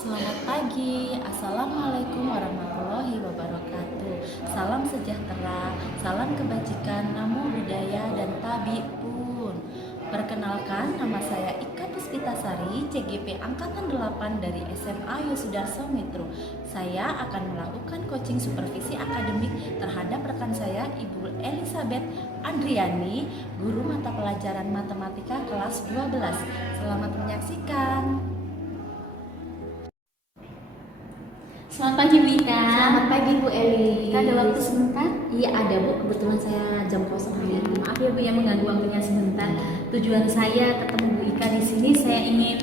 Selamat pagi, Assalamualaikum warahmatullahi wabarakatuh. Salam sejahtera, salam kebajikan, namo budaya dan tabi'un. Perkenalkan, nama saya Ika Puspitasari, CGP Angkatan 8 dari SMA Yosudarso Metro. Saya akan melakukan coaching supervisi akademik terhadap rekan saya, Ibu Elizabeth Andriani, guru mata pelajaran matematika kelas 12. Selamat menyaksikan. Selamat pagi Bu Ika. Selamat pagi Bu Eli. Ika ada waktu sebentar? Iya ada Bu, kebetulan saya jam kosong hari ini. Maaf ya Bu yang mengganggu waktunya sebentar. Tujuan saya ketemu Bu Ika di sini, saya ingin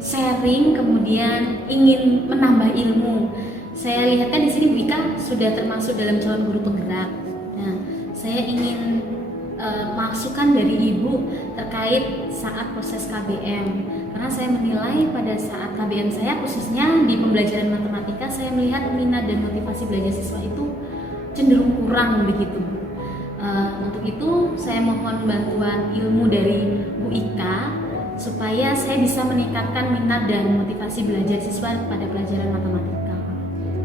sharing, kemudian ingin menambah ilmu. Saya lihatkan di sini Bu Ika sudah termasuk dalam calon guru penggerak. Nah, saya ingin masukan dari Ibu terkait saat proses KBM, karena saya menilai pada saat KBM saya khususnya di pembelajaran matematika, saya melihat minat dan motivasi belajar siswa itu cenderung kurang begitu. Untuk itu saya mohon bantuan ilmu dari Bu Ika supaya saya bisa meningkatkan minat dan motivasi belajar siswa pada pelajaran matematika.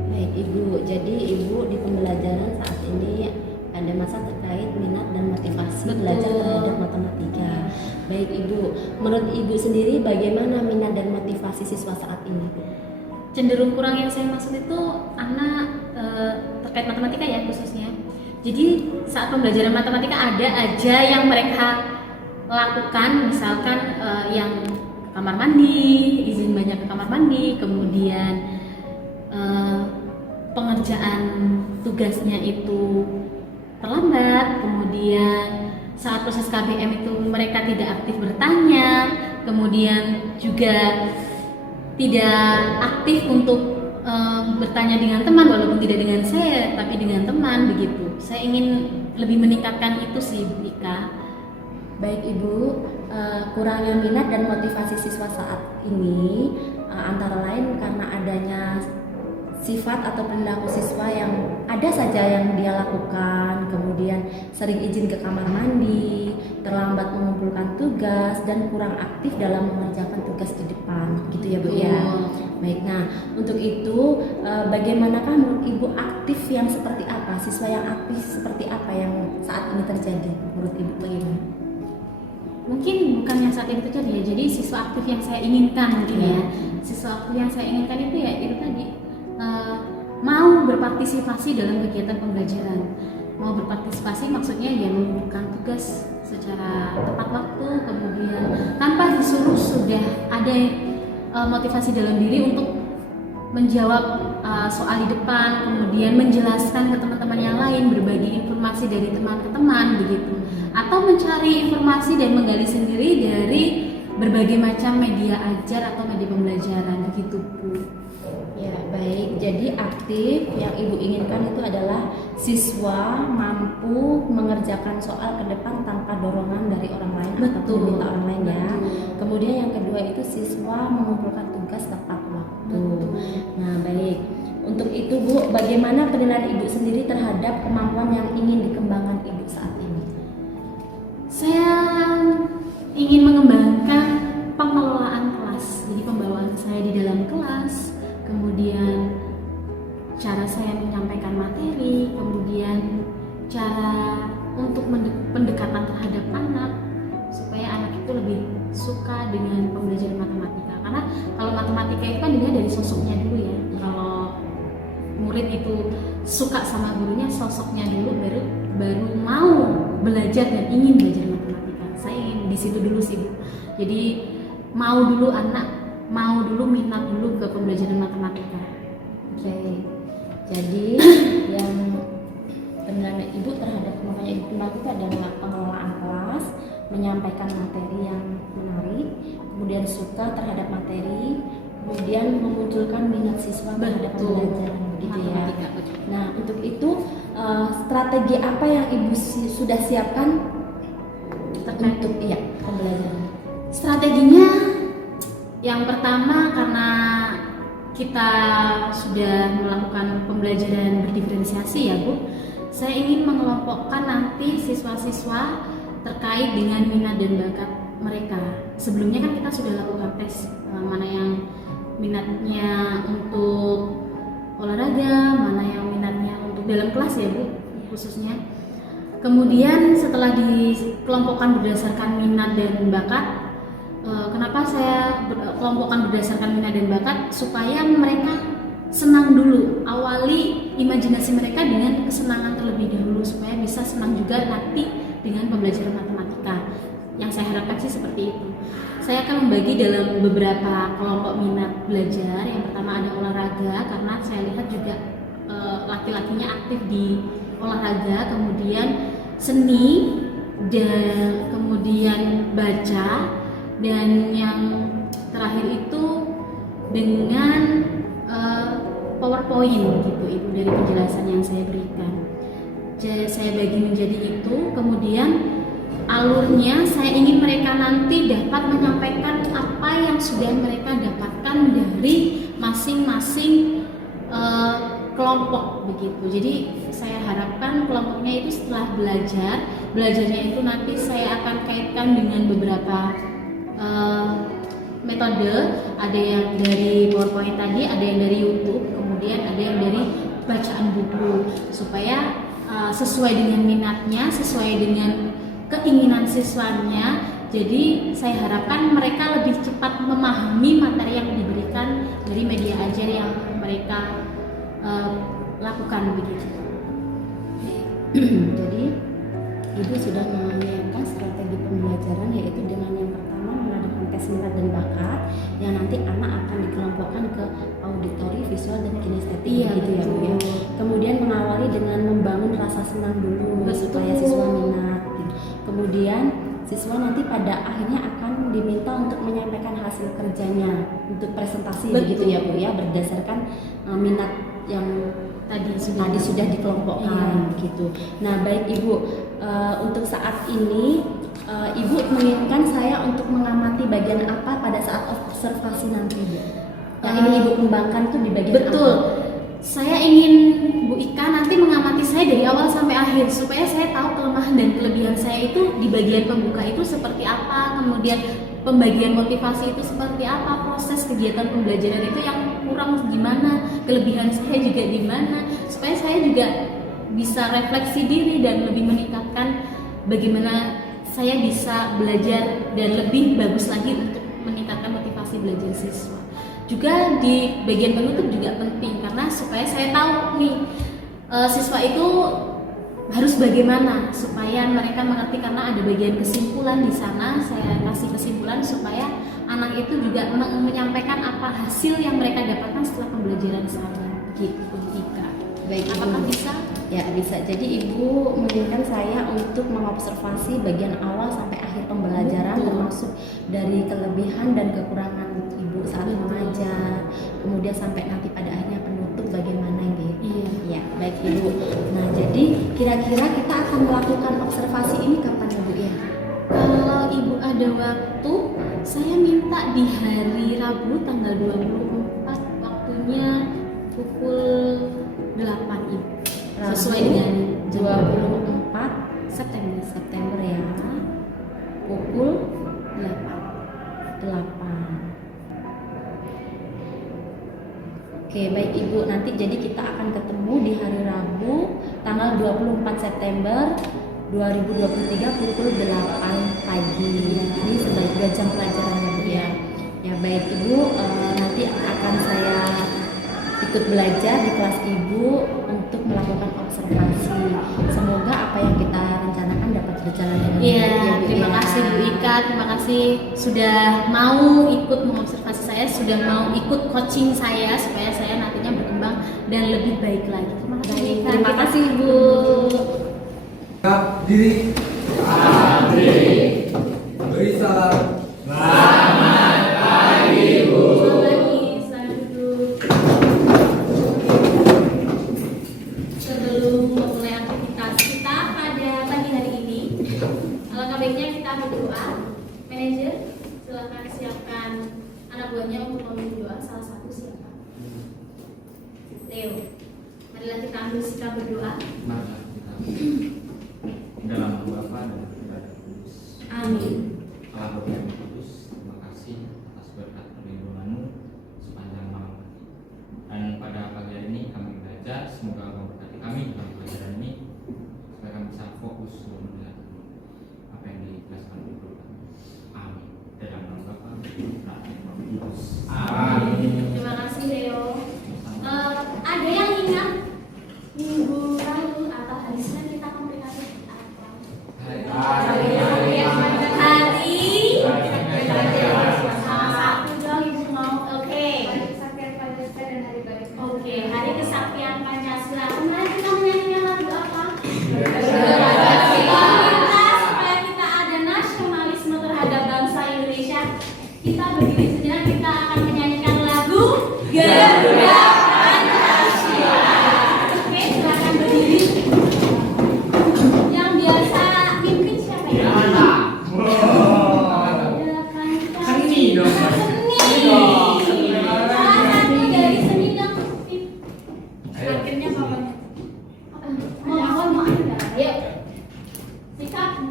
Baik Ibu, jadi Ibu di pembelajaran saat ini ada masa terkait minat dan motivasi belajar terhadap matematika. Baik Ibu, menurut Ibu sendiri bagaimana minat dan motivasi siswa saat ini Bu? Cenderung kurang yang saya maksud itu anak terkait matematika ya khususnya. Jadi saat pembelajaran matematika ada aja yang mereka lakukan, misalkan yang ke kamar mandi, izin banyak ke kamar mandi, kemudian pengerjaan tugasnya itu terlambat, kemudian saat proses KBM itu mereka tidak aktif bertanya, kemudian juga tidak aktif untuk bertanya dengan teman, walaupun tidak dengan saya tapi dengan teman begitu. Saya ingin lebih meningkatkan itu sih Bu Ika. Baik Ibu, kurangnya minat dan motivasi siswa saat ini antara lain karena adanya sifat atau perilaku siswa yang ada saja yang dia lakukan, kemudian sering izin ke kamar mandi, terlambat mengumpulkan tugas, dan kurang aktif dalam mengerjakan tugas di depan, gitu ya Bu ya. Baik, nah untuk itu bagaimanakah menurut Ibu aktif yang seperti apa, siswa yang aktif seperti apa yang saat ini terjadi menurut Ibu bagaimana? Mungkin bukan yang saat ini terjadi ya, jadi siswa aktif yang saya inginkan mungkin ya. Siswa aktif yang saya inginkan itu ya itu tadi, mau berpartisipasi dalam kegiatan pembelajaran. Mau berpartisipasi maksudnya ya mengumpulkan tugas secara tepat waktu, kemudian tanpa disuruh sudah ada motivasi dalam diri untuk menjawab soal di depan, kemudian menjelaskan ke teman-teman yang lain, berbagi informasi dari teman ke teman begitu, atau mencari informasi dan menggali sendiri dari berbagai macam media ajar atau media pembelajaran begitu Bu. Ya baik, jadi aktif yang Ibu inginkan itu adalah siswa mampu mengerjakan soal ke depan tanpa dorongan dari orang lain atau minta orang lain ya. Kemudian yang kedua itu siswa mengumpulkan tugas tepat waktu. Nah baik, untuk itu Bu, bagaimana penilaian Ibu sendiri terhadap kemampuan yang ingin dikembangkan Ibu saat ini? Saya ingin mengembangkan pengelolaan kelas, jadi pembawaan saya di dalam kelas, kemudian cara saya menyampaikan materi, kemudian cara untuk pendekatan terhadap anak supaya anak itu lebih suka dengan pembelajaran matematika. Karena kalau matematika itu kan dilihat dari sosoknya dulu ya. Kalau murid itu suka sama gurunya, sosoknya dulu baru mau belajar dan ingin belajar matematika. Saya ingin di situ dulu sih Bu. Jadi mau dulu minat dulu ke pembelajaran matematika. Oke, jadi yang penilaian Ibu terhadap kemampuan Ibu itu adalah pengelolaan kelas, menyampaikan materi yang menarik, kemudian suka terhadap materi, kemudian memunculkan minat siswa terhadap pembelajaran begitu ya. Nah untuk itu strategi apa yang Ibu sudah siapkan untuk pembelajaran? Strateginya yang pertama, karena kita sudah melakukan pembelajaran berdiferensiasi ya Bu, saya ingin mengelompokkan nanti siswa-siswa terkait dengan minat dan bakat mereka. Sebelumnya kan kita sudah lakukan tes mana yang minatnya olahraga, mana yang minatnya untuk dalam kelas ya Bu khususnya. Kemudian setelah dikelompokkan berdasarkan minat dan bakat, kenapa saya kelompokkan berdasarkan minat dan bakat? Supaya mereka senang dulu, awali imajinasi mereka dengan kesenangan terlebih dahulu supaya bisa senang juga nanti dengan pembelajaran matematika. Yang saya harapkan sih seperti itu. Saya akan membagi dalam beberapa kelompok minat belajar. Yang pertama ada olahraga, karena saya lihat juga laki-lakinya aktif di olahraga, kemudian seni, dan kemudian baca, dan yang terakhir itu dengan PowerPoint gitu Ibu dari penjelasan yang saya berikan. Jadi saya bagi menjadi itu, kemudian alurnya saya ingin mereka nanti dapat menyampaikan apa yang sudah mereka dapatkan dari masing-masing kelompok begitu. Jadi saya harapkan kelompoknya itu setelah belajarnya itu nanti saya akan kaitkan dengan beberapa metode. Ada yang dari PowerPoint tadi, ada yang dari YouTube, kemudian ada yang dari bacaan buku, supaya sesuai dengan minatnya, sesuai dengan keinginan siswanya. Jadi saya harapkan mereka lebih cepat memahami materi yang diberikan dari media ajar yang mereka lakukan begitu. Jadi Ibu sudah menyiapkan strategi pembelajaran, yaitu dengan yang pertama mengadakan tes minat dan bakat, yang nanti anak akan dikelompokkan ke auditori, visual, dan kinestetik. Iya, gitu ya Bu ya. Kemudian mengawali dengan membangun rasa senang dulu supaya siswa minat. Kemudian siswa nanti pada akhirnya akan diminta untuk menyampaikan hasil kerjanya untuk presentasi. Begitu ya Bu ya, berdasarkan minat yang tadi sudah dikelompokkan. Gitu. Nah baik Ibu, untuk saat ini Ibu menginginkan saya untuk mengamati bagian apa pada saat observasi nanti Bu? Yang ingin Ibu kembangkan itu di bagian betul. apa? Saya ingin Bu Ika nanti mengamati saya dari awal sampai akhir supaya saya tahu kelemahan dan kelebihan saya itu di bagian pembuka itu seperti apa, kemudian pembagian motivasi itu seperti apa, proses kegiatan pembelajaran itu yang kurang gimana, kelebihan saya juga di mana, supaya saya juga bisa refleksi diri dan lebih meningkatkan bagaimana saya bisa belajar dan lebih bagus lagi untuk meningkatkan motivasi belajar siswa. Juga di bagian penutup juga penting, karena supaya saya tahu nih siswa itu harus bagaimana supaya mereka mengerti, karena ada bagian kesimpulan di sana. Saya kasih kesimpulan supaya anak itu juga menyampaikan apa hasil yang mereka dapatkan setelah pembelajaran saya gitu. Baik, apakah Ibu. bisa? Ya bisa. Jadi Ibu menginginkan saya untuk mengobservasi bagian awal sampai akhir pembelajaran, termasuk dari kelebihan dan kekurangan Ibu saat mengajar, kemudian sampai nanti pada akhirnya penutup bagaimana gitu. Iya. Ya baik Ibu. Nah jadi kira-kira kita akan melakukan observasi ini kapan Ibu ya? Kalau Ibu ada waktu, saya minta di hari Rabu tanggal 24, waktunya pukul 8 Ibu. Sesuai dengan 24 September ya, pukul 8. 8. Oke baik Ibu, nanti jadi kita akan ketemu di hari Rabu tanggal 24 September 2023 pukul 8 pagi. Ini sebagai 2 jam pelajaran ya Bu ya. Ya baik Ibu, nanti akan saya ikut belajar di kelas Ibu untuk melakukan observasi. Semoga apa yang kita rencanakan dapat berjalan dengan baik. Iya, Ya, Bu, terima ya. kasih Bu Ika, terima kasih sudah mau ikut mengobservasi saya, sudah mau ikut coaching saya supaya saya nantinya berkembang dan lebih baik lagi. Terima kasih Bu Ika. Terima kasih Ibu. Siap diri. Beri salam. Selamat pagi, saya duduk. Sebelum memulai aktivitas kita pada pagi hari ini, alangkah baiknya kita berdoa. Manajer, silakan siapkan anak buahnya untuk memimpin doa. Salah satu siapa? Leo. Marilah kita ambil sikap berdoa. Mari kita dalam nama Bapa dan Putra dan Roh Kudus. Amin. Allah Bapa yang Kudus, terima kasih atas berkat perlindungan-Mu sepanjang malam hari. Dan pada pagi hari ini Garuda Pancasila. Oke, silakan berdiri. Yang biasa mimpin siapa ya? Garuda Pancasila. Seni dong. Seni. Salah satu dari seni dong. Akhirnya papanya. Mau ada. Yuk. Sikap.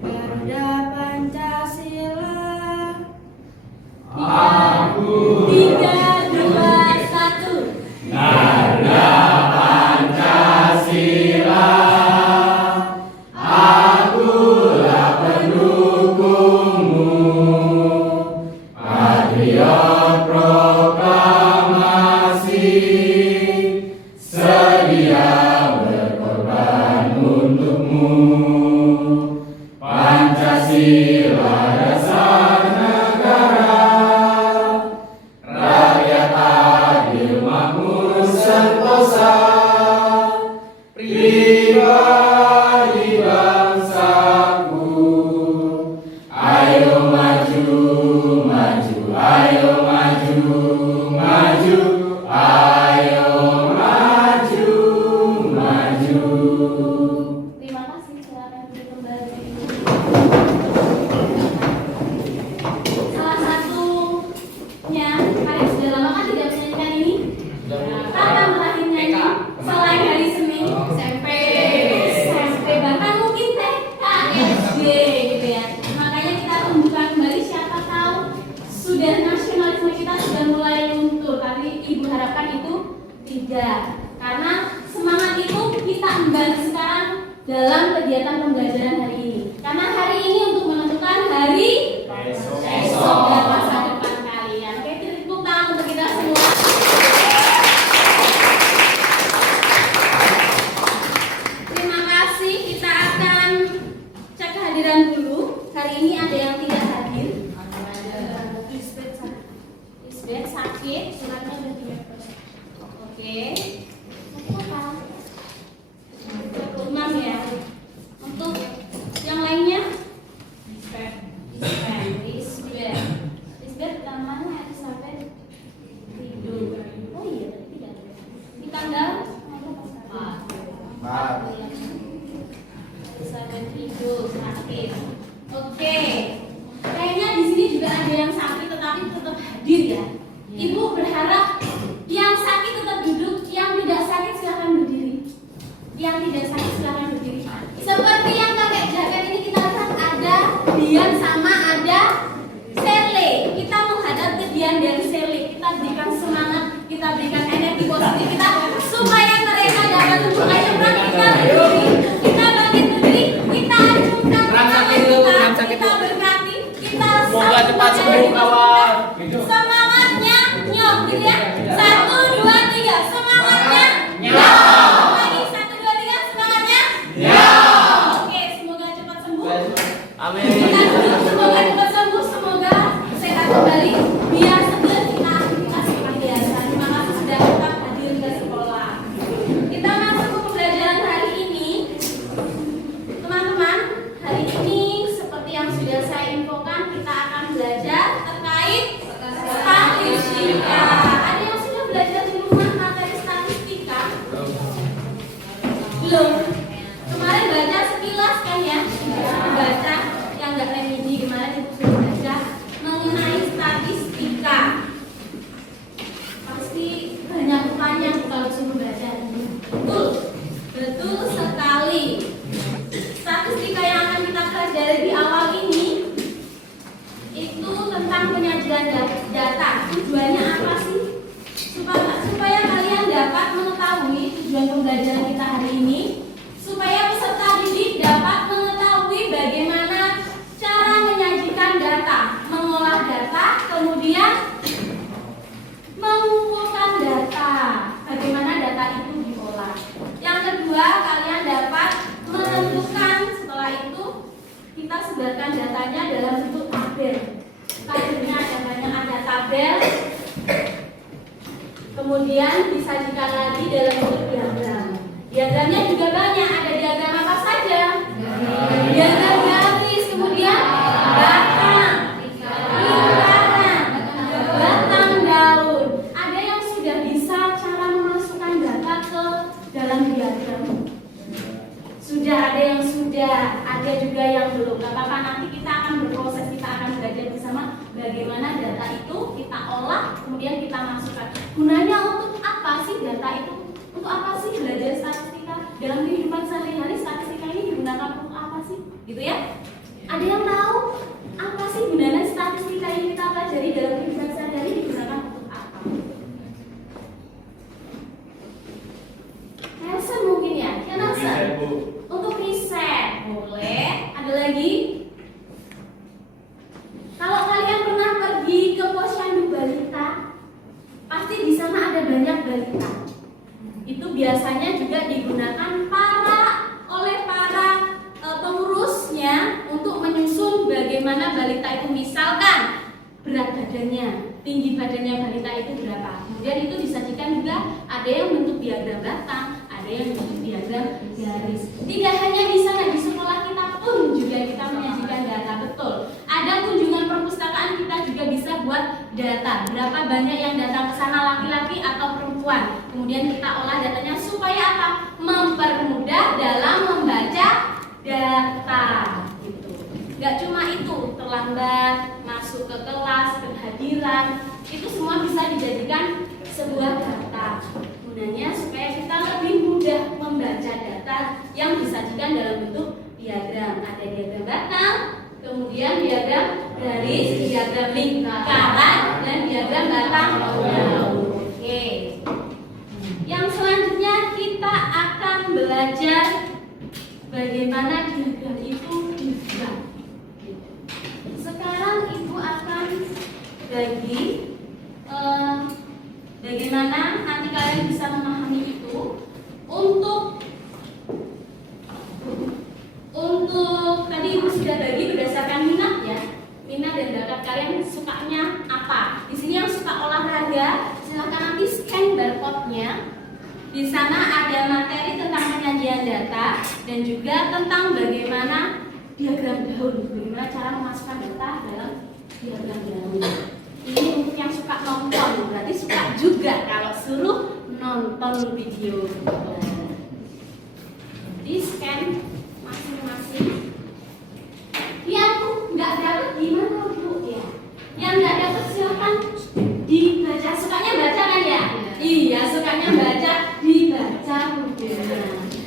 Garuda Pancasila. Aku 3, 2, 1. Garuda Pancasila. Akulah pendukungmu, patriot proklamasi, sedia berkorban untukmu. Pancasila dasar negara, rakyat adil makmur sentosa, pribadi bangsaku. Ayo maju, maju, ayo maju, maju, ayo maju, maju. Terima kasih, silakan duduk kembali. Salah satunya, kalian sudah lama kan tidak menyanyikan ini? Kapan terakhir nyanyi? Selain hari Senin, SMP, bahkan mungkin TK, SD gitu ya. Makanya kita tumbuhkan kembali, siapa tahu sudah nasionalisme kita sudah mulai luntur. Tapi Ibu harapkan itu tidak. Karena semangat itu kita emban sekarang dalam kegiatan pembelajaran hari ini. Karena hari ini untuk menentukan hari esok dan masa depan kalian. Oke, tepuk tangan untuk kita semua. Terima kasih. Kita akan cek kehadiran dulu. Hari ini ada yang tidak hadir. Isbet sakit, suratnya udah diapus. Oke. Apa? 26 ya. Untuk yang lainnya? Lisbeth namanya Elizabeth tidur. Oh iya, tidak. Di tanggal Elizabeth tidur sakit. Oke. Kayaknya di sini juga ada yang sakit tetapi tetap hadir ya. Ibu berharap yang sakit tetap duduk, yang tidak sakit silakan berdiri. Yang tidak sakit silakan berdiri. Seperti yang pakai jaket ini kita lihat ada Dian sama ada Sele. Kita menghadap ke Dian dan Sele. Kita berikan semangat, kita berikan energi positif kita supaya mereka dapat untuk ayo bangkit kita berdiri. Kita bangkit berdiri, kita acungkan tangan kita berkati, kita Semoga cepat sembuh kawan. Semangatnya nyok gitu ya. 1, 2, 3 semangatnya nyok. Lagi 1, 2, 3 semangatnya nyok. Oke, semoga cepat sembuh. Amin. Kita duduk, semoga cepat sembuh, semoga sehat kembali. Biar segera kita kasih biasa. Terima kasih sudah tetap hadir ke sekolah. Kita masuk ke pembelajaran hari ini. Teman-teman, hari ini seperti yang sudah saya infokan, kita akan belajar terkait statistika. Ada yang sudah belajar di rumah materi statistika? Belum. Kemarin baca sekilas kan ya? Baca yang nggak remedi kemarin itu sudah baca mengenai statistika. Pasti banyak rupanya kalau suruh baca ini. Betul, betul sekali. Statistika yang akan kita pelajari di awal ini itu tentang penyajian data. Tujuannya apa sih? Supaya kalian dapat mengetahui tujuan pembelajaran kita hari ini, supaya peserta didik dapat mengetahui bagaimana cara menyajikan data, mengolah data, kemudian mengumpulkan data, bagaimana data itu diolah. Yang kedua, kalian dapat menentukan, setelah itu kita sebarkan datanya dalam bentuk tabel. Tabelnya ada tabel, kemudian disajikan lagi dalam bentuk diagram. Diagramnya juga banyak, ada diagram apa saja? Diagram grafis, kemudian batang, lingkaran, data itu kita olah, kemudian kita masukkan. Gunanya untuk apa sih data itu? Untuk apa sih belajar statistika? Dalam kehidupan sehari-hari statistika ini digunakan untuk apa sih? Gitu ya? Ada yang tahu apa sih gunanya statistika yang kita pelajari dalam kehidupan sehari-hari digunakan untuk apa? Nelson mungkin ya? Ya Nelson? Untuk riset, boleh. Ada lagi? Kalau kalian pernah pergi ke posyandu balita, pasti di sana ada banyak balita. Itu biasanya juga digunakan oleh para pengurusnya untuk menyusun bagaimana balita itu, misalkan berat badannya, tinggi badannya balita itu berapa. Kemudian itu disajikan juga, ada yang bentuk diagram batang, ada yang bentuk diagram garis. Tidak hanya di sana, di sekolah kita pun juga kita menyajikan data, betul. Ada kunjungan perpustakaan, kita juga bisa buat data, berapa banyak yang datang ke sana, laki-laki atau perempuan. Kemudian kita olah datanya supaya apa? Mempermudah dalam membaca data. Gitu. Gak cuma itu, terlambat, masuk ke kelas, kehadiran, itu semua bisa dijadikan sebuah data. Gunanya supaya kita lebih mudah membaca data yang disajikan dalam bentuk diagram. Ada diagram batang, kemudian diagram garis, diagram lingkaran, dan diagram batang daun. Oke. Yang selanjutnya kita akan belajar bagaimana diagram itu dibuat. Sekarang ibu akan bagi bagaimana nanti kalian bisa memahami itu. Untuk tadi ibu sudah bagi berdasarkan minat ya, minat dan bakat kalian sukanya apa. Di sini yang suka olahraga silahkan nanti scan barcode-nya. Di sana ada materi tentang penyajian data dan juga tentang bagaimana diagram daun, bagaimana cara memasukkan data dalam diagram daun. Ini untuk yang suka nonton, berarti suka juga kalau suruh nonton video. Di scan masing-masing. Yang nggak dapat gimana bu ya? Yang nggak dapat silakan dibaca. Sukanya baca kan ya? Iya, sukanya baca, dibaca bukunya.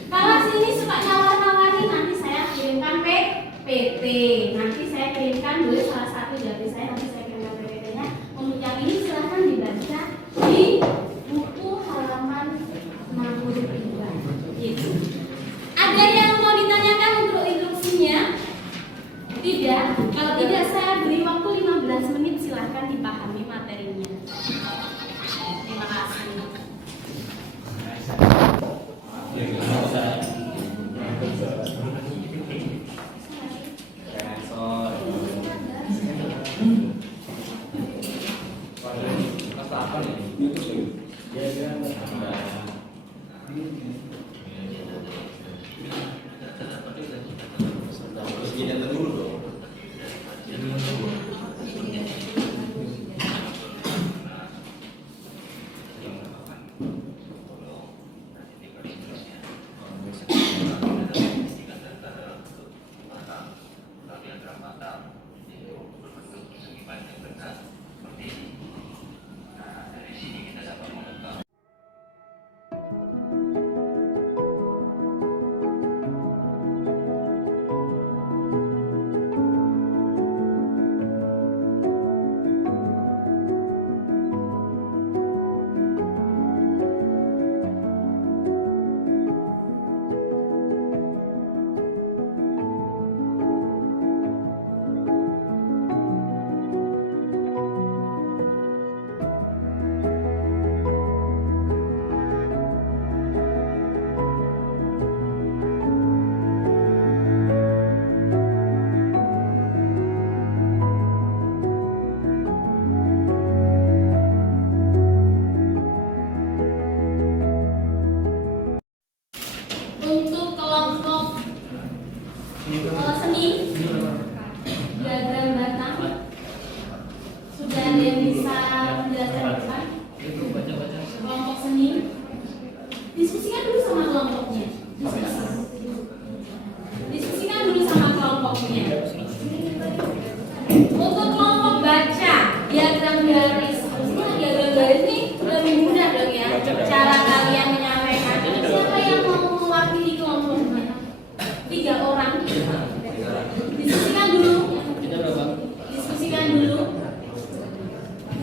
Kalau sini sukanya warna-warni, nanti saya kirimkan PPT. Nanti saya kirimkan dulu salah satu dari saya, nanti saya kirimkan PPT-nya. Untuk yang ini silahkan dibaca di buku halaman 62. Gitu. Ada yang mau ditanyakan untuk instruksinya? Tidak. Kalau tidak saya beri waktu 15 menit, silahkan dipahami materinya. Terima kasih.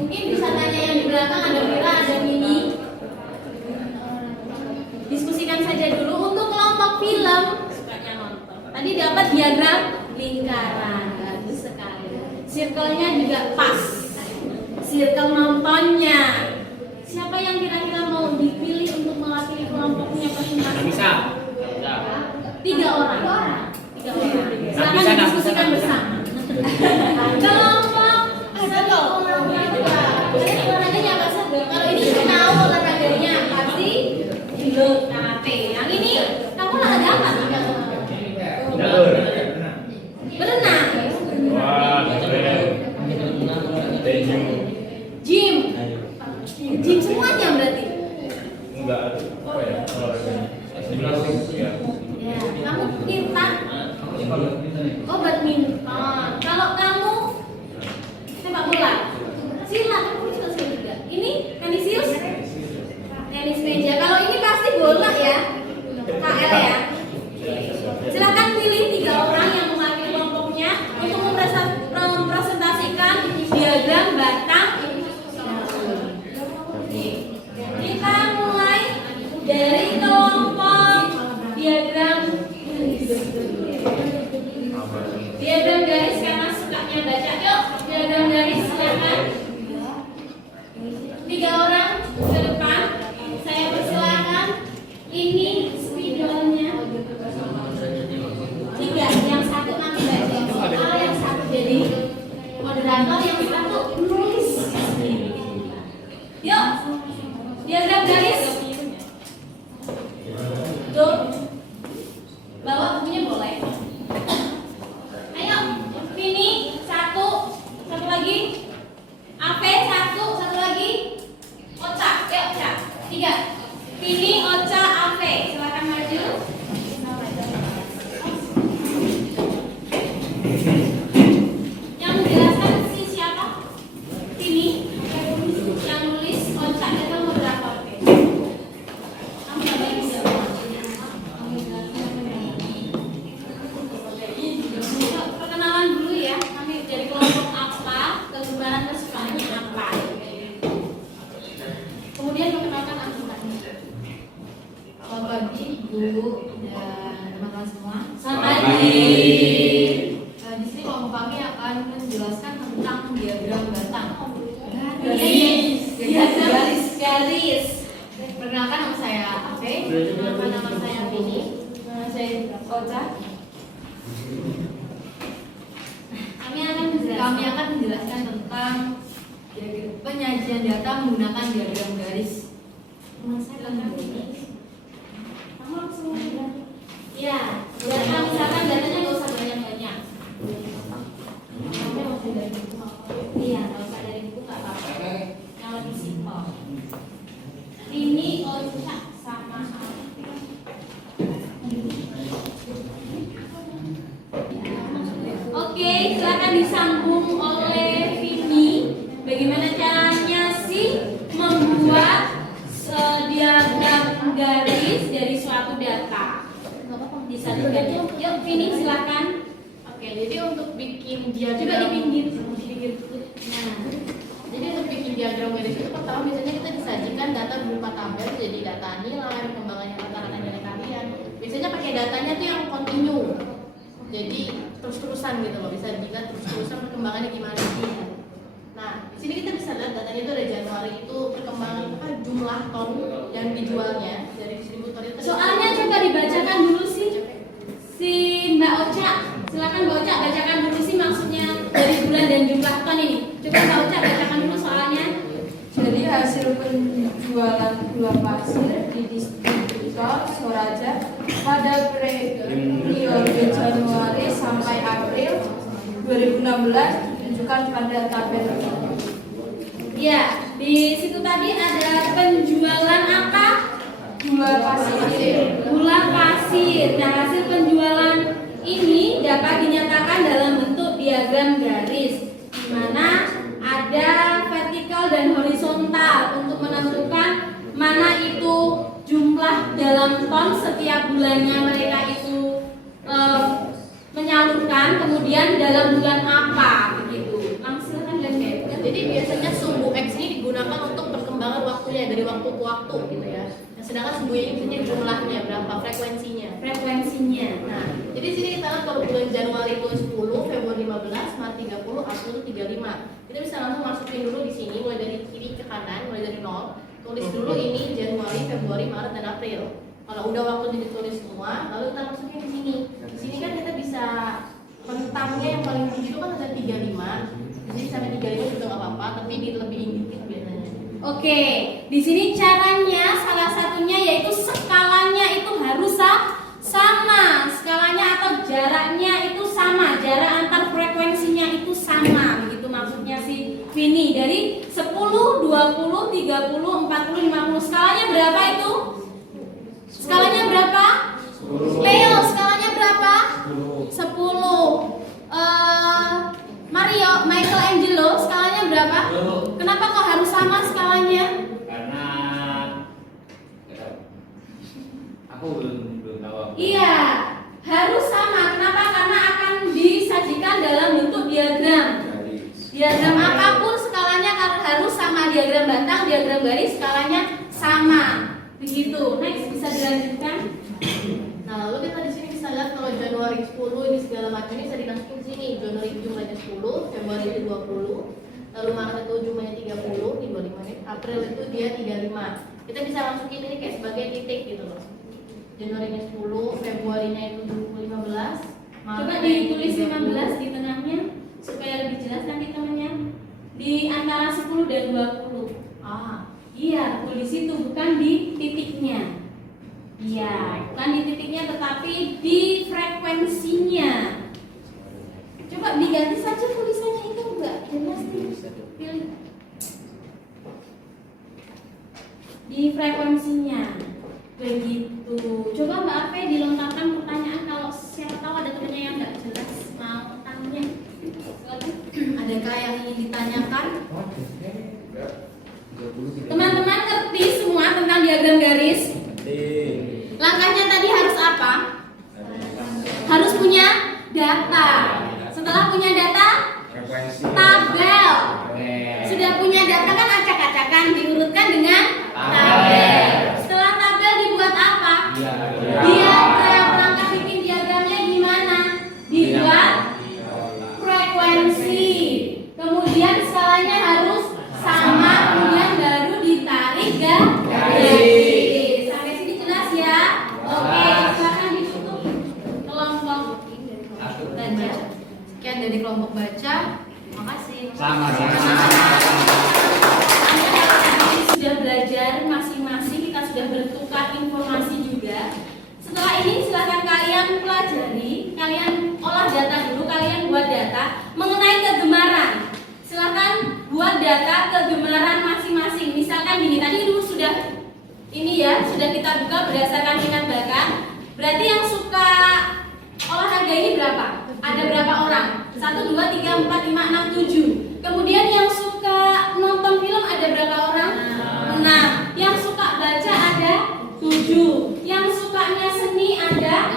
Mungkin bisa tanya yang di belakang, ada Mira, ada Mini. Diskusikan saja dulu untuk kelompok film. Sukanya nonton. Tadi dapat diagram lingkaran, bagus sekali. Circle-nya juga pas. Circle nontonnya. Siapa yang kira-kira mau dipilih untuk mewakili kelompoknya masing-masing? Bisa. 3 orang. 3 orang. Silakan didiskusikan bersama. Kelompok satu. Olahraganya apa saja? Kalau ini tahu olahraganya pasti judo, karate. Yang ini kamu olahraga apa? Berenang. Gym. Gym semuanya berarti. Enggak. Oh ya, olahraganya. Ya. Ya, kamu Tirta. Oh, badminton. Kalau kamu sepak bola. Silat, kamu juga silat juga. Ini tenisius? Tenis meja. Kalau ini pasti bola ya. KL ya. Silakan pilih 3 orang yang mewakili kelompoknya untuk mempresentasikan diagram batang. Kita mulai dari kelompok diagram garis karena sukanya baca. Yuk, diagram garis silakan. 3 orang ke depan. Saya persilakan. Ini spidolnya. 3, yang satu nanti baca soal, yang satu jadi moderator, yang satu nulis. Yuk, diagram garis. Tuh, bawa bukunya boleh. Ayo, Vini, satu lagi. AP, satu lagi. Ocha, yuk Ocha. 3. Vini, Ocha, AP. Silakan maju. Yang menjelaskan si siapa? Vini. Yang nulis Ocha itu moderator. Kamu nggak baik bisa. Perkenalan dulu ya, kami dari kelompok apa, kegemaran kesukaannya apa. Kemudian perkenalkan anggotanya. Selamat pagi Ibu dan teman-teman semua. Selamat pagi. Di sini kelompok kami akan menjelaskan tentang diagram batang. Garis. Perkenalkan, nama saya Ave. Nama saya Vini. Nama saya Ocha. Kami akan menjelaskan tentang penyajian data menggunakan diagram garis. Kamu langsung ya, misalkan datanya nggak usah banyak-banyak. Iya, nggak usah dari buku, nggak apa-apa. Yang lebih simpel. Ini Ocha sama Oke, silakan disambung oleh Vini. Bagaimana caranya sih membuat diagram garis dari suatu data? Disatukan. Yuk, Vini silakan. Oke, jadi untuk bikin diagram Coba di pinggir. Nah, jadi untuk bikin diagram garis itu pertama biasanya kita disajikan data berupa tabel, jadi data nilai, perkembangannya rata-rata nilai kalian. Biasanya pakai datanya tuh yang kontinu, jadi terus-terusan gitu loh, bisa dilihat terus-terusan perkembangannya gimana sih. Nah, di sini kita bisa lihat datanya itu dari Januari itu perkembangan jumlah ton yang dijualnya dari distributor itu. Soalnya coba dibacakan dulu sih si Mbak Ocha. Silakan Mbak Ocha bacakan dulu sih maksudnya dari bulan dan jumlah ton ini. Coba Mbak Ocha bacakan dulu soalnya. Jadi hasil penjualan gula pasir di distributor Soraja pada periode Januari sampai April 2016 ditunjukkan pada tabel ini. Ya, di situ tadi ada penjualan apa? Gula pasir. Gula pasir. Nah, hasil penjualan ini dapat dinyatakan dalam bentuk diagram garis, di mana ada vertikal dan horizontal untuk menentukan mana itu jumlah dalam ton setiap bulannya mereka itu menyalurkan, kemudian dalam bulan apa begitu. Langsung kan dan Jadi biasanya sumbu dari waktu ke waktu gitu ya. Nah, sedangkan sembunyi ini misalnya jumlahnya berapa, frekuensinya. Nah, jadi sini kita lihat kalau bulan Januari itu 10, Februari 15, Maret 30, April 35. Kita bisa langsung masukin dulu di sini mulai dari kiri ke kanan, mulai dari 0. Tulis dulu ini Januari, Februari, Maret dan April. Kalau udah waktunya ditulis semua, lalu kita masukin di sini. Di sini kan kita bisa rentangnya yang paling tinggi itu kan ada 35. Jadi sampai 35 juga nggak apa-apa, tapi dilebihin dikit biasanya. Oke, di sini caranya salah satunya yaitu skalanya itu harus sama. Skalanya atau jaraknya itu sama, jarak antar frekuensinya itu sama. Begitu maksudnya si Vini. Dari 10, 20, 30, 40, 50. Skalanya berapa itu? Skalanya berapa? 10. Leo, skalanya berapa? 10. Mario, Michelangelo, skalanya berapa? Kenapa kok harus sama skalanya? Karena aku belum tahu. Iya, harus sama. Kenapa? Karena akan disajikan dalam bentuk diagram. Diagram apapun skalanya harus sama. Diagram batang, diagram garis, skalanya sama. Begitu. Next, bisa dilanjutkan. Nah, lalu kita di sini bisa lihat kalau Januari 10 ini segala macam ini bisa dimasukin di sini. Januari jumlahnya 10, Februari itu 20, lalu Maret itu jumlahnya 30, di 25 nih. April itu dia 35. Kita bisa masukin ini kayak sebagai titik gitu loh. Januarinya 10, Februarinya itu 15. Coba ditulis 15 di tengahnya supaya lebih jelas nanti temannya. Di antara 10 dan 20. Iya, tulis situ bukan di titiknya. Iya, bukan di titiknya tetapi di frekuensinya. Coba diganti saja tulisannya itu enggak jelas nih. Pilih. Di frekuensinya. Begitu. Coba Mbak Ape dilengkapkan pertanyaan kalau siapa tahu ada temannya yang enggak jelas mau tanya. Adakah yang ingin ditanyakan? Teman-teman ngerti semua tentang diagram garis? Langkahnya tadi harus apa? Harus punya data. Setelah punya data, tabel. Sudah punya data kan acak-acakan diurutkan dengan tabel. Setelah tabel dibuat apa? Diagram. Langkah bikin diagramnya gimana? Dibuat frekuensi. Kemudian skalanya harus sama. Kemudian baru ditarik garis. Sekian dari kelompok baca. Makasih. Sama-sama. Sudah belajar masing-masing, kita sudah bertukar informasi juga. Setelah ini silakan kalian pelajari, kalian olah data dulu, kalian buat data mengenai kegemaran. Silakan buat data kegemaran masing-masing. Misalkan gini, tadi dulu sudah ini ya, sudah kita buka berdasarkan minat bakat. Berarti yang suka olahraga ini berapa? Ada berapa orang? 1, 2, 3, 4, 5, 6, 7. Kemudian yang suka nonton film ada berapa orang? 6. Yang suka baca ada 7. Yang sukanya seni ada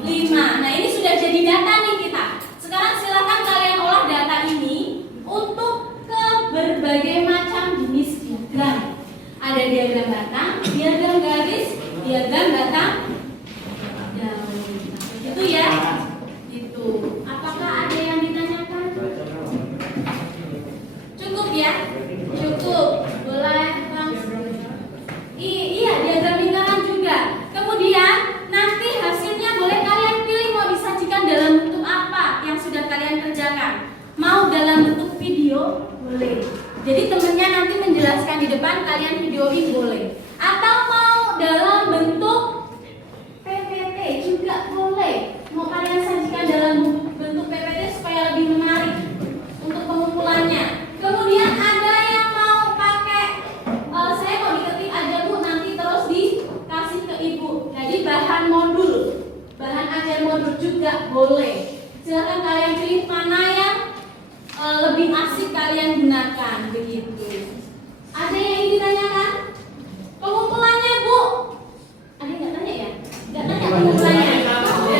5. Nah, ini sudah jadi data nih kita. Sekarang silakan kalian olah data ini untuk ke berbagai macam jenis diagram. Ada diagram batang, diagram garis, diagram batang. Itu ya. Itu. Apakah ada yang ditanyakan? Cukup ya? Cukup. Boleh langsung. Iya, diagram lingkaran juga. Kemudian nanti hasilnya boleh kalian pilih mau disajikan dalam bentuk apa yang sudah kalian kerjakan. Mau dalam bentuk video boleh. Jadi temennya nanti menjelaskan di depan, kalian videoin boleh. Atau mau dalam bentuk PPT juga boleh. Mau kalian sajikan dalam bentuk PPT supaya lebih menarik untuk pengumpulannya. Kemudian ada yang mau pakai, saya mau diketik aja Bu, nanti terus dikasih ke Ibu. Jadi bahan modul, bahan ajar modul juga boleh. Silakan kalian pilih mana yang lebih asik kalian gunakan, begitu. Ada yang ingin ditanyakan? Pengumpulannya Bu, ada yang nggak tanya ya? Nggak tanya pengumpulannya?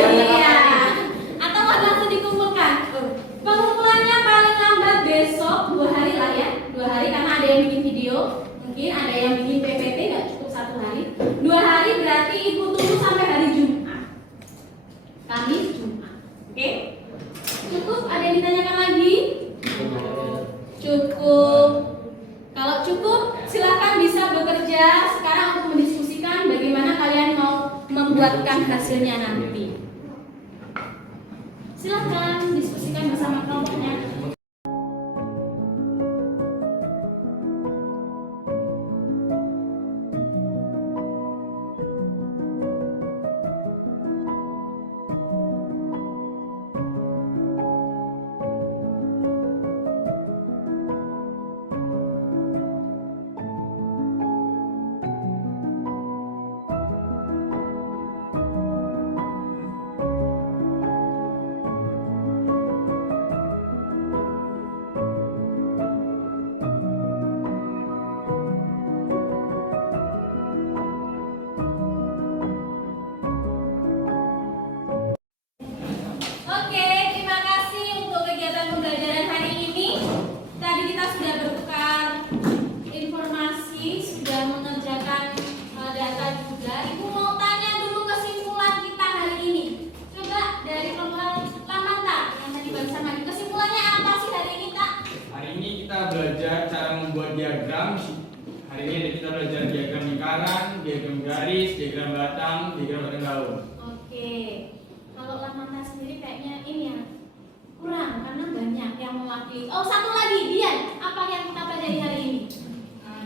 Iya. Atau nggak langsung dikumpulkan? Pengumpulannya paling lambat besok 2 hari lah ya, 2 hari karena ada yang bikin video. Mungkin ada yang bikin PPT nggak cukup 1 hari, 2 hari berarti ibu tunggu sampai hari Jumat. Kamis, Jumat. Oke? Cukup? Ada yang ditanyakan lagi? Cukup. Kalau cukup, silakan bisa bekerja sekarang untuk mendiskusikan bagaimana kalian mau membuatkan hasilnya nanti. Silakan diskusikan bersama kelompoknya. Oke, terima kasih untuk kegiatan pembelajaran hari ini. Tadi kita sudah bertukar informasi, sudah mengerjakan data juga. Ibu mau tanya dulu kesimpulan kita hari ini. Coba dari kelompok Lamanta yang tadi barusan maju. Kesimpulannya apa sih hari ini, Kak? Hari ini kita belajar cara membuat diagram. Hari ini kita belajar diagram lingkaran, diagram garis, diagram batang, diagram batang daun. Oke. Kalau Lamanta sendiri kayaknya ini ya kurang karena banyak yang mewakili. Oh, satu lagi, Dian. Apa yang kita pelajari hari ini?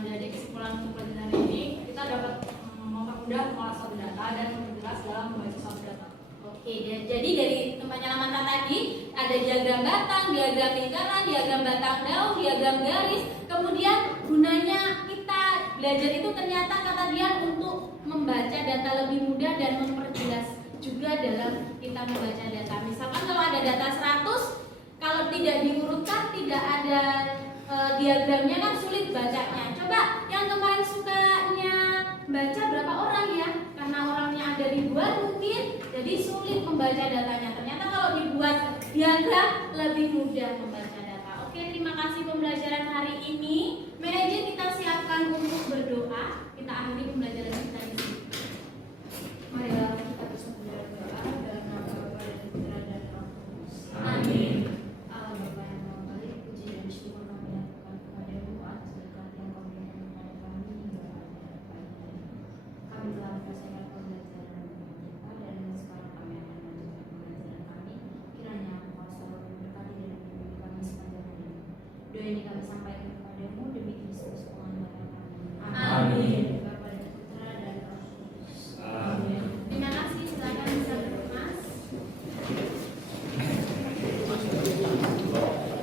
Dari kesimpulan untuk pelajaran hari ini, kita dapat mempermudah mengolah suatu data dan memperjelas dalam membaca suatu data. Oke, jadi dari tempatnya Lamanta tadi ada diagram batang, diagram lingkaran, diagram batang daun, diagram garis. Kemudian gunanya kita belajar itu ternyata kata Dian untuk membaca data lebih mudah dan memperjelas juga dalam kita membaca data. Misalkan kalau ada data 100, kalau tidak diurutkan, tidak ada diagramnya kan sulit bacanya. Coba yang kemarin sukanya baca berapa orang ya? Karena orangnya ada ribuan mungkin, jadi sulit membaca datanya. Ternyata kalau dibuat diagram lebih mudah membaca data. Oke, terima kasih pembelajaran hari ini. Manajer kita siapkan untuk berdoa. Kita akhiri pembelajaran kita di sini. Marilah kita bersama berdoa dalam nama Bapa dan Putra dan Roh Kudus. Amin. Allah Bapa yang Maha Baik, puji dan syukur kami lakukan kepadamu atas berkat yang kau berikan kepada kami hingga akhir hayat. Kami telah menyelesaikan pembelajaran kita dan sekarang kami akan melanjutkan pembelajaran kami. Kiranya Engkau selalu memberkati dan membimbing kami sepanjang hari. Doa ini kami sampaikan kepadamu demi Kristus Tuhan Bapa kami. Amin. Bapa dan Putra dan Roh Kudus. Terima kasih, silakan bisa berkemas.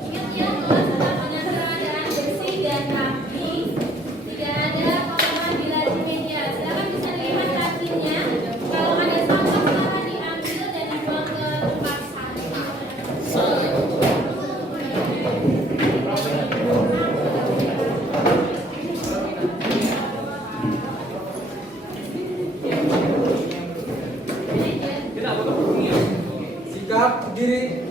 Ingat ya, kelas tetap penyelenggaraan bersih dan rapi. Tidak ada kotoran di laci meja. Silakan bisa dilihat lacinya. Kalau ada sampah silakan diambil dan dibuang ke tempat sampah. Sikap diri.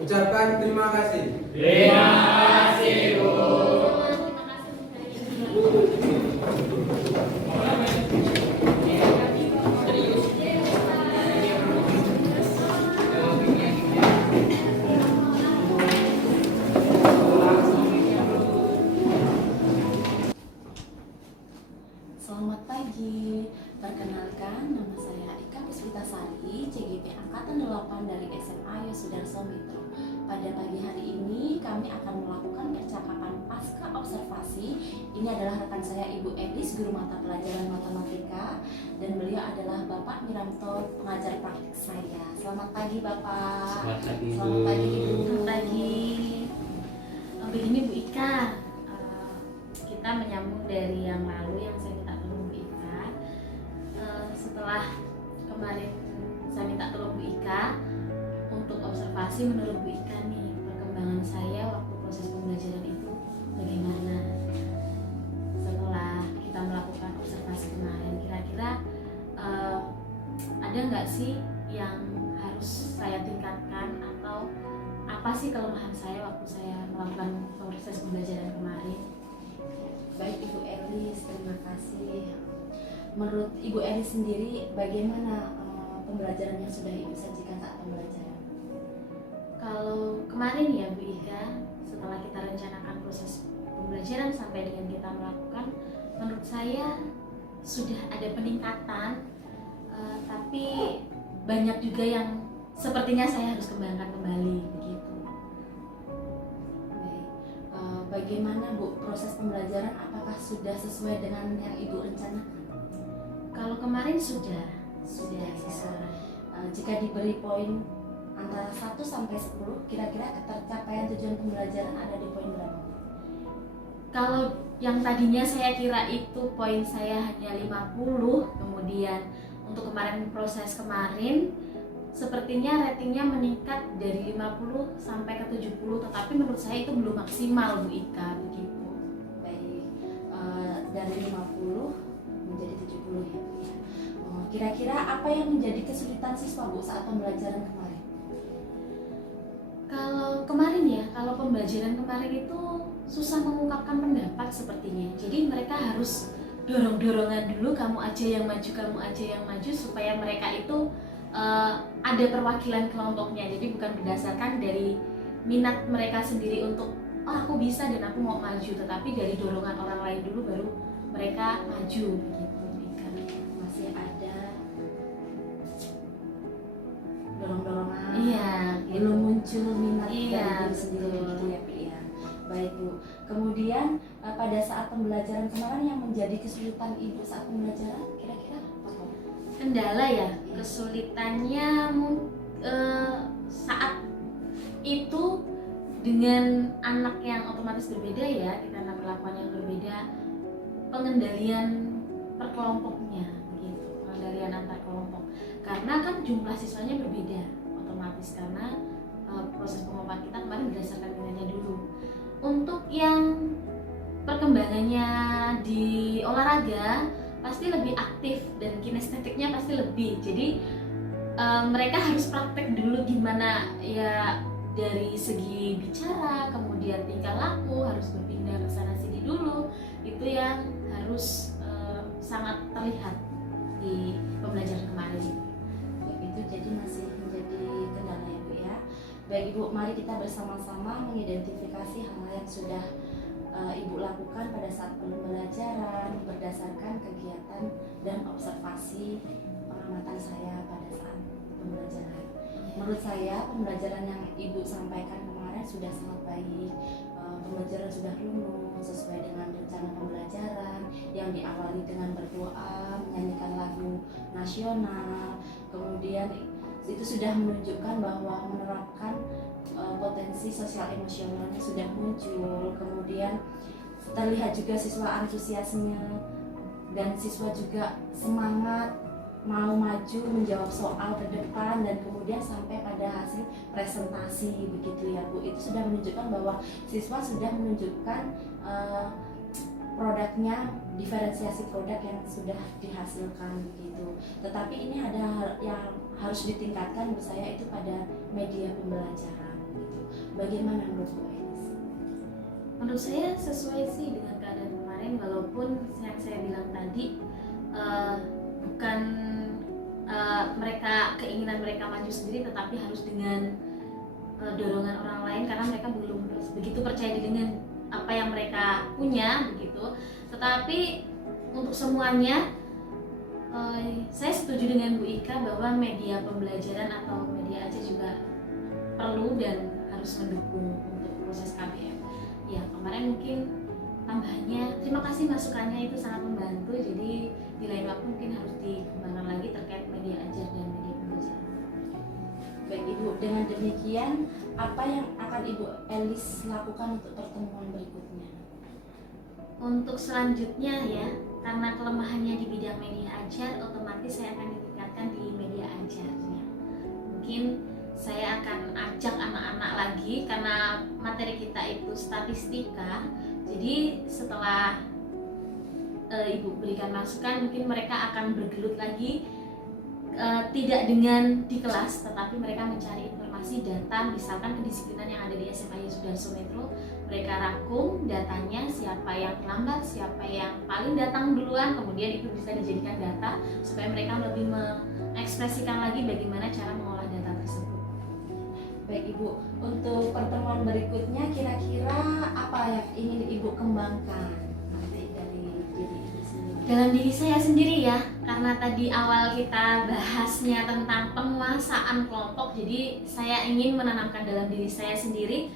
Ucapkan terima kasih. Terima kasih untuk hari ini. Selamat pagi, perkenalkan nama saya Ika Puspitasari, CGP Angkatan 8 dari SMA Yosudarso Mitro. Pada pagi hari ini kami akan melakukan percakapan pasca observasi. Ini adalah rekan saya Ibu Edis, guru mata pelajaran matematika, dan beliau adalah Bapak Miranto, pengajar praktik saya. Selamat pagi Bapak. Selamat pagi, Bu. Selamat pagi Ibu. Selamat pagi. Begini Bu Ika, kita menyambung dari yang lalu yang saya minta tolong Bu Ika. Setelah kemarin saya minta tolong Bu Ika untuk observasi, menurut Bu Ika nih perkembangan saya waktu proses pembelajaran itu bagaimana? Setelah kita melakukan observasi kemarin, kira-kira ada nggak sih yang harus saya tingkatkan atau apa sih kelemahan saya waktu saya melakukan kasih. Menurut Ibu Elis sendiri, bagaimana pembelajaran yang sudah Ibu sajikan saat pembelajaran? Kalau kemarin ya Bu Ika, setelah kita rencanakan proses pembelajaran sampai dengan kita melakukan, menurut saya sudah ada peningkatan, tapi banyak juga yang sepertinya saya harus kembangkan kembali begitu. Baik. Bagaimana Bu proses pembelajaran? Apakah sudah sesuai dengan yang Ibu rencanakan? Kalau kemarin sudah Sudah. sesuai. Jika diberi poin antara 1 sampai 10, kira-kira ketercapaian tujuan pembelajaran ada di poin berapa? Kalau yang tadinya saya kira itu poin saya hanya 50, kemudian untuk kemarin proses kemarin sepertinya ratingnya meningkat dari 50 sampai ke 70, tetapi menurut saya itu belum maksimal Bu Ika begitu. Baik, dari 50 menjadi 70 ya. Kira-kira apa yang menjadi kesulitan siswa Bu saat pembelajaran kemarin? Kalau kemarin ya, kalau pembelajaran kemarin itu susah mengungkapkan pendapat sepertinya. Jadi mereka harus dorong-dorongan dulu, kamu aja yang maju, kamu aja yang maju, supaya mereka itu ada perwakilan kelompoknya. Jadi bukan berdasarkan dari minat mereka sendiri untuk oh aku bisa dan aku mau maju, tetapi dari dorongan orang lain dulu baru mereka maju begitu. Masih ada dorong-dorongan, Iya, belum muncul minat Iya, dari diri sendiri betul. gitu ya Bu ya. Baik Bu. Kemudian pada saat pembelajaran kemarin yang menjadi kesulitan Ibu saat pembelajaran kira-kira apa Bu? Kendala ya, kesulitannya saat itu dengan anak yang otomatis berbeda ya, kita perlakuan yang berbeda, pengendalian per kelompoknya begitu, pengendalian antar kelompok. Karena kan jumlah siswanya berbeda otomatis karena proses pengumuman kita kemarin berdasarkan nilainya dulu. Untuk yang perkembangannya di olahraga pasti lebih aktif dan kinestetiknya pasti lebih. Jadi mereka harus praktek dulu gimana ya dari segi bicara, kemudian tingkah laku harus berpindah ke sana sini dulu. Itu yang harus sangat terlihat di pembelajaran kemarin. Itu jadi masih menjadi kendala ya Bu ya. Baik Ibu, mari kita bersama-sama mengidentifikasi hal-hal yang sudah Ibu lakukan pada saat pembelajaran berdasarkan kegiatan dan observasi pengamatan saya pada saat pembelajaran. Menurut saya pembelajaran yang Ibu sampaikan kemarin sudah sangat baik. Pembelajaran sudah runut sesuai dengan rencana pembelajaran yang diawali dengan berdoa, menyanyikan lagu nasional, kemudian itu sudah menunjukkan bahwa menerapkan potensi sosial emosionalnya sudah muncul, kemudian terlihat juga siswa antusiasme dan siswa juga semangat mau maju menjawab soal ke depan dan kemudian sampai pada hasil presentasi begitu ya Bu. Itu sudah menunjukkan bahwa siswa sudah menunjukkan produknya, diferensiasi produk yang sudah dihasilkan begitu. Tetapi ini ada yang harus ditingkatkan menurut saya itu pada media pembelajaran gitu. Bagaimana menurut Bu Elis? Menurut saya sesuai sih dengan keadaan kemarin, walaupun yang saya bilang tadi bukan mereka keinginan mereka maju sendiri, tetapi harus dengan dorongan orang lain karena mereka belum begitu percaya diri dengan apa yang mereka punya begitu. Tetapi untuk semuanya saya setuju dengan Bu Ika bahwa media pembelajaran atau media aja juga perlu dan harus mendukung untuk proses KBM. Ya kemarin mungkin tambahannya, terima kasih masukannya itu sangat membantu. Jadi di lain waktu mungkin harus dikembangkan lagi terkait media ajar dan media pembelajaran. Baik Ibu, dengan demikian apa yang akan Ibu Elis lakukan untuk pertemuan berikutnya? Untuk selanjutnya ya, karena kelemahannya di bidang media ajar, otomatis saya akan ditingkatkan di media ajarnya. Mungkin saya akan ajak anak-anak lagi karena materi kita itu statistika. Jadi setelah Ibu berikan masukan, mungkin mereka akan bergelut lagi, tidak dengan di kelas, tetapi mereka mencari informasi mengkompilasi data misalkan kedisiplinan yang ada di SMA Sudarso Metro. Mereka rangkum datanya, siapa yang terlambat, siapa yang paling datang duluan, kemudian itu bisa dijadikan data supaya mereka lebih mengekspresikan lagi bagaimana cara mengolah data tersebut. Baik Ibu, untuk pertemuan berikutnya kira-kira apa yang ingin Ibu kembangkan nanti dari diri Ibu sendiri? Dalam diri saya sendiri ya, karena tadi awal kita bahasnya tentang penguasaan kelompok, jadi saya ingin menanamkan dalam diri saya sendiri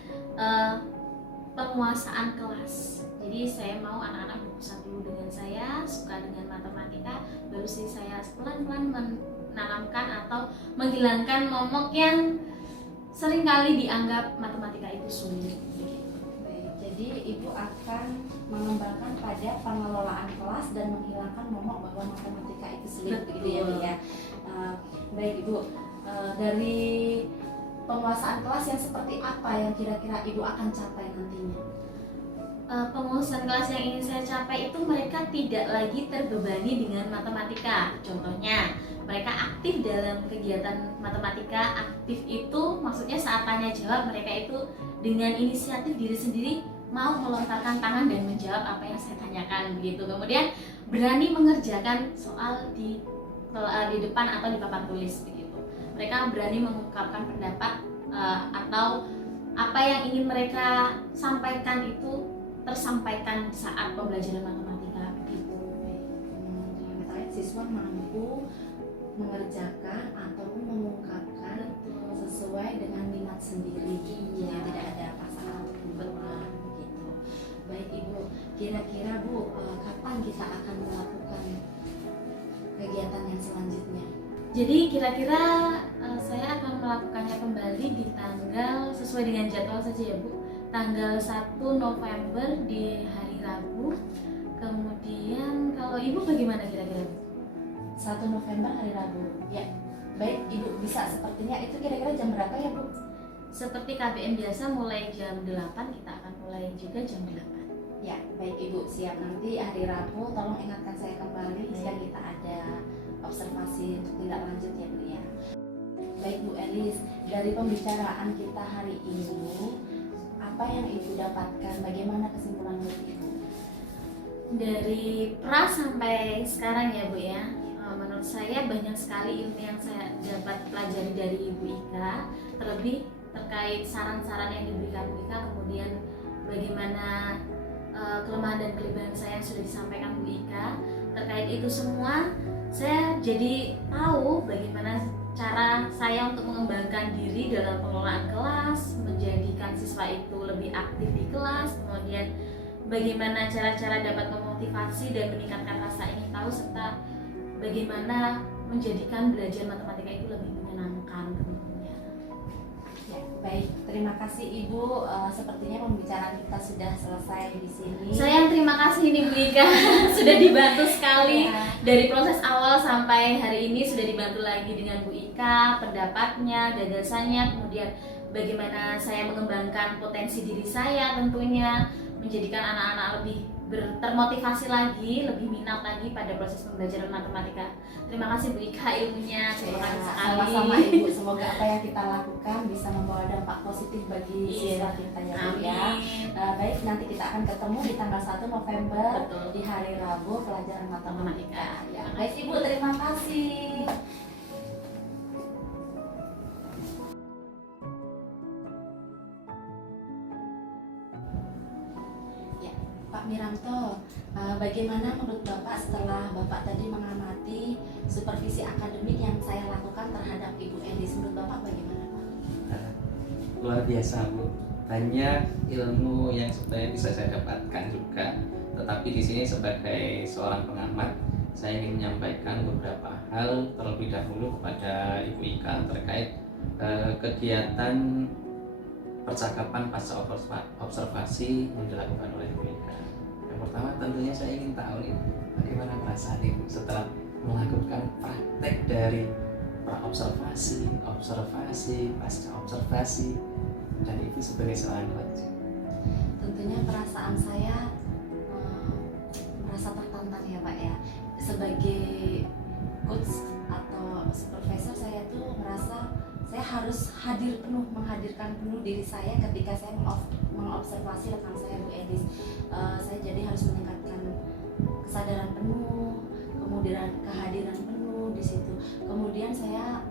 penguasaan kelas. Jadi saya mau anak-anak berpusat dulu dengan saya, suka dengan matematika, baru sih saya pelan-pelan menanamkan atau menghilangkan momok yang seringkali dianggap matematika itu sulit. Baik, jadi Ibu akan mengembangkan pada pengelolaan kelas dan menghilangkan momok bahwa matematika itu sulit, begitu ya Bu ya. Baik Ibu, dari penguasaan kelas yang seperti apa yang kira-kira Ibu akan capai nantinya? Penguasaan kelas yang ingin saya capai itu mereka tidak lagi terbebani dengan matematika. Contohnya, mereka aktif dalam kegiatan matematika. Aktif itu maksudnya saat tanya jawab mereka itu dengan inisiatif diri sendiri mau melontarkan tangan dan menjawab apa yang saya tanyakan begitu. Kemudian berani mengerjakan soal di depan atau di papan tulis begitu. Mereka berani mengungkapkan pendapat atau apa yang ingin mereka sampaikan itu tersampaikan saat pembelajaran matematika begitu. Siswa mampu mengerjakan ataupun mengungkapkan sesuai dengan minat sendiri, ya, tidak ada pasangan beban gitu. Baik Ibu, kira-kira Bu, kapan kita akan melakukan kegiatan yang selanjutnya? Jadi kira-kira saya akan melakukannya kembali di tanggal sesuai dengan jadwal saja ya Bu. Tanggal 1 November di hari Rabu. Kemudian kalau Ibu bagaimana kira-kira? 1 November hari Rabu. Ya. Baik Ibu, bisa sepertinya itu kira-kira jam berapa ya Bu? Seperti KBM biasa mulai jam 8, kita akan mulai juga jam 8. Ya, baik Ibu, siap. Nanti hari Rabu tolong ingatkan saya kembali jika kita ada observasi untuk tidak lanjut ya Bu ya. Baik Bu Elis, dari pembicaraan kita hari ini, apa yang Ibu dapatkan? Bagaimana kesimpulan menurut Ibu? Dari pra sampai sekarang ya Bu ya, menurut saya banyak sekali ilmu yang saya dapat pelajari dari Ibu Ika, terlebih terkait saran-saran yang diberikan Bu Ika, kemudian bagaimana kelemahan dan kelebihan saya yang sudah disampaikan Bu Ika. Terkait itu semua, saya jadi tahu bagaimana cara saya untuk mengembangkan diri dalam pengelolaan kelas, menjadikan siswa itu lebih aktif di kelas, kemudian bagaimana cara-cara dapat memotivasi dan meningkatkan rasa ingin tahu, serta bagaimana menjadikan belajar matematika itu lebih menyenangkan tentunya. Ya, baik. Terima kasih Ibu. Sepertinya pembicaraan kita sudah selesai di sini. Saya yang terima kasih nih Bu Ika, sudah dibantu sekali dari proses awal sampai hari ini, sudah dibantu lagi dengan Bu Ika, pendapatnya, gagasannya, kemudian bagaimana saya mengembangkan potensi diri saya tentunya, menjadikan anak-anak lebih termotivasi lagi, lebih minat lagi pada proses pembelajaran matematika. Terima kasih Bu Ika ilmunya, terima kasih sekali. Sama-sama Ibu, semoga apa yang kita lakukan bisa membawa dampak positif bagi siswa kita ya Bu ya. Baik, nanti kita akan ketemu di tanggal 1 November. Betul. Di hari Rabu pelajaran matematika. Ya, Terima baik kasih. Ibu, terima kasih. Pak Miranto, bagaimana menurut Bapak setelah Bapak tadi mengamati supervisi akademik yang saya lakukan terhadap Ibu Elis? Menurut Bapak bagaimana Pak? Luar biasa Bu, banyak ilmu yang sebenarnya bisa saya dapatkan juga. Tetapi di sini sebagai seorang pengamat, saya ingin menyampaikan beberapa hal terlebih dahulu kepada Ibu Ika terkait kegiatan percakapan pasca observasi yang dilakukan oleh Ibu Ika. Yang pertama tentunya saya ingin tahu nih, bagaimana perasaan Ibu setelah melakukan praktek dari pra-observasi, observasi, pasca observasi, dan itu sebagai seorang coach. Tentunya perasaan saya merasa tertantang ya Pak ya. Sebagai coach atau supervisor, saya tuh merasa saya harus hadir penuh, menghadirkan penuh diri saya ketika saya mengobservasi rekan saya Bu Elis. Saya jadi harus meningkatkan kesadaran penuh, kemudian kehadiran penuh di situ. Kemudian saya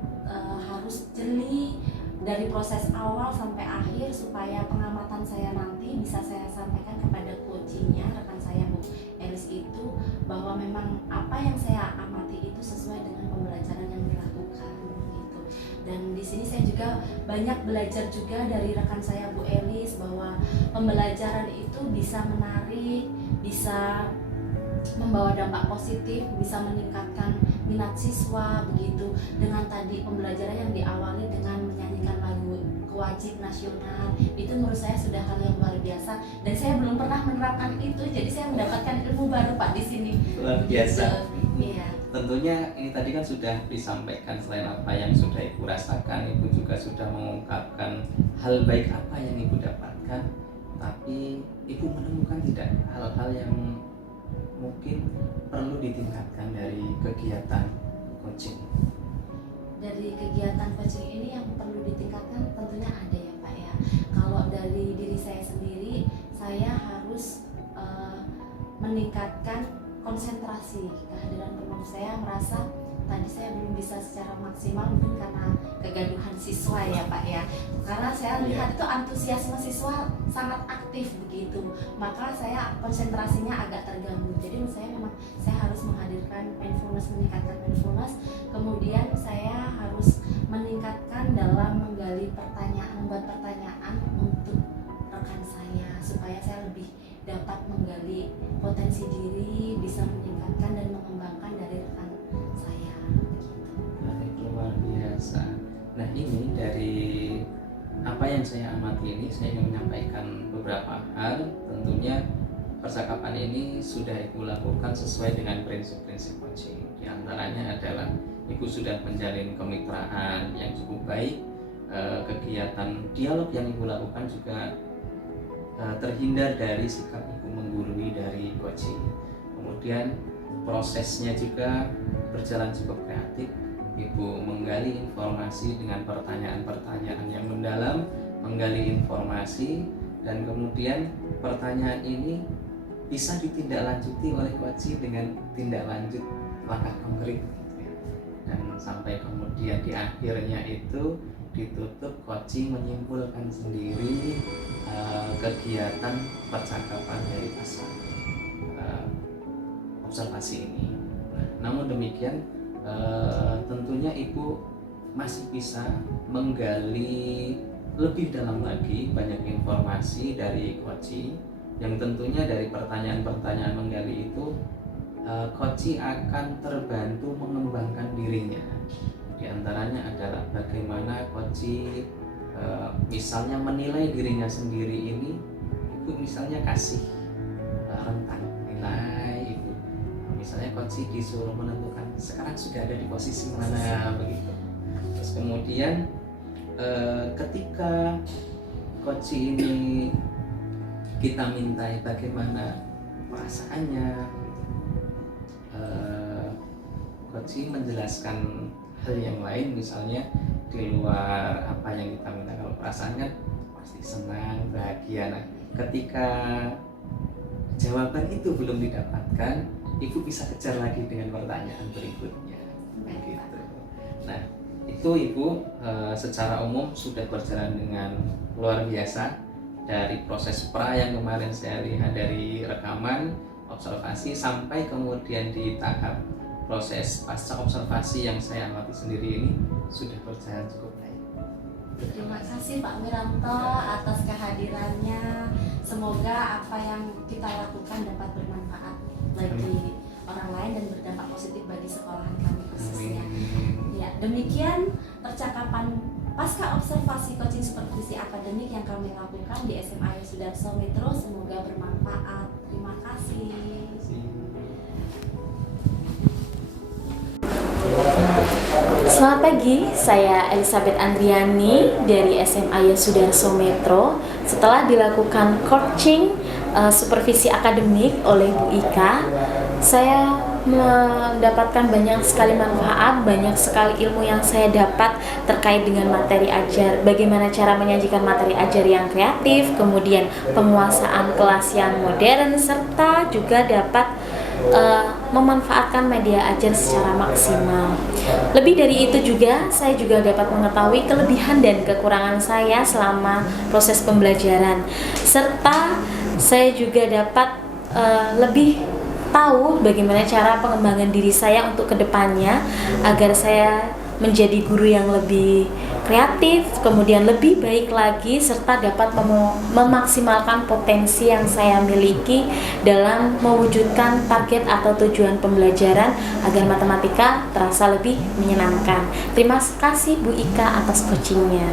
harus jeli dari proses awal sampai akhir supaya pengamatan saya nanti bisa saya sampaikan kepada coachingnya rekan saya Bu Elis itu, bahwa memang apa yang saya amati itu sesuai dengan pembelajaran yang dilakukan gitu. Dan di sini saya juga banyak belajar juga dari rekan saya Bu Elis, bahwa pembelajaran itu bisa menarik, bisa membawa dampak positif, bisa meningkatkan minat siswa begitu. Dengan tadi pembelajaran yang diawali dengan menyanyikan lagu wajib nasional, itu menurut saya sudah hal yang luar biasa dan saya belum pernah menerapkan itu, jadi saya mendapatkan ilmu baru Pak di sini. Luar biasa. Iya. Tentunya ini tadi kan sudah disampaikan, selain apa yang sudah Ibu rasakan, Ibu juga sudah mengungkapkan hal baik apa yang Ibu dapatkan, tapi Ibu menemukan tidak hal-hal yang mungkin perlu ditingkatkan dari kegiatan coaching? Dari kegiatan coaching ini yang perlu ditingkatkan tentunya ada ya Pak ya. Kalau dari diri saya sendiri, saya harus meningkatkan konsentrasi, kehadiran penuh. Saya merasa tadi saya belum bisa secara maksimal, mungkin karena kegaduhan siswa ya Pak ya. Karena saya lihat itu antusiasme siswa sangat aktif begitu, maka saya konsentrasinya agak terganggu. Jadi menurut saya memang saya harus menghadirkan mindfulness, meningkatkan mindfulness. Kemudian saya harus meningkatkan dalam menggali pertanyaan, membuat pertanyaan untuk rekan saya supaya saya lebih dapat menggali potensi diri, bisa meningkatkan dan mengembangkan dari rekan saya. Luar biasa. Nah, ini dari apa yang saya amati ini, saya ingin menyampaikan beberapa hal. Tentunya percakapan ini sudah Ibu lakukan sesuai dengan prinsip-prinsip coaching. Di antaranya adalah Ibu sudah menjalin kemitraan yang cukup baik. Kegiatan dialog yang Ibu lakukan juga terhindar dari sikap Ibu menggurui dari coaching. Kemudian prosesnya juga berjalan cukup kreatif. Ibu menggali informasi dengan pertanyaan-pertanyaan yang mendalam, menggali informasi, dan kemudian pertanyaan ini bisa ditindaklanjuti oleh coaching dengan tindak lanjut langkah konkret, dan sampai kemudian di akhirnya itu ditutup, coaching menyimpulkan sendiri kegiatan percakapan dari pasal observasi ini. Namun demikian, tentunya Ibu masih bisa menggali lebih dalam lagi banyak informasi dari coaching, yang tentunya dari pertanyaan-pertanyaan menggali itu coaching akan terbantu mengembangkan dirinya. Di antaranya adalah bagaimana coaching misalnya menilai dirinya sendiri ini. Ibu misalnya kasih rentang nilai Ibu. Misalnya coaching disuruh menentukan sekarang sudah ada di posisi mana begitu. Terus kemudian ketika coaching ini kita mintai bagaimana perasaannya, coaching menjelaskan hal yang lain, misalnya di luar apa yang kita minta. Kalau perasaan kan pasti senang, bahagia. Nah, ketika jawaban itu belum didapatkan, Ibu bisa kejar lagi dengan pertanyaan berikutnya. Begitu. Nah, itu Ibu secara umum sudah berjalan dengan luar biasa. Dari proses pra yang kemarin saya lihat dari rekaman observasi sampai kemudian di tahap proses pasca observasi yang saya amati sendiri ini sudah berjalan cukup baik. Terima kasih Pak Wiranto atas kehadirannya. Semoga apa yang kita lakukan dapat bermanfaat bagi orang lain dan berdampak positif bagi sekolahan kami khususnya. Ya, demikian percakapan pasca observasi coaching supervisi akademik yang kami lakukan di SMA Yosudarso Metro. Semoga bermanfaat. Terima kasih. Selamat pagi, saya Elizabeth Andriani dari SMA Yosudarso Metro. Setelah dilakukan coaching supervisi akademik oleh Bu Ika, saya mendapatkan banyak sekali manfaat, banyak sekali ilmu yang saya dapat terkait dengan materi ajar. Bagaimana cara menyajikan materi ajar yang kreatif, kemudian penguasaan kelas yang modern, serta juga dapat memanfaatkan media ajar secara maksimal. Lebih dari itu juga, saya juga dapat mengetahui kelebihan dan kekurangan saya selama proses pembelajaran, serta saya juga dapat lebih tahu bagaimana cara pengembangan diri saya untuk kedepannya agar saya menjadi guru yang lebih kreatif, kemudian lebih baik lagi, serta dapat memaksimalkan potensi yang saya miliki dalam mewujudkan target atau tujuan pembelajaran agar matematika terasa lebih menyenangkan. Terima kasih Bu Ika atas coachingnya.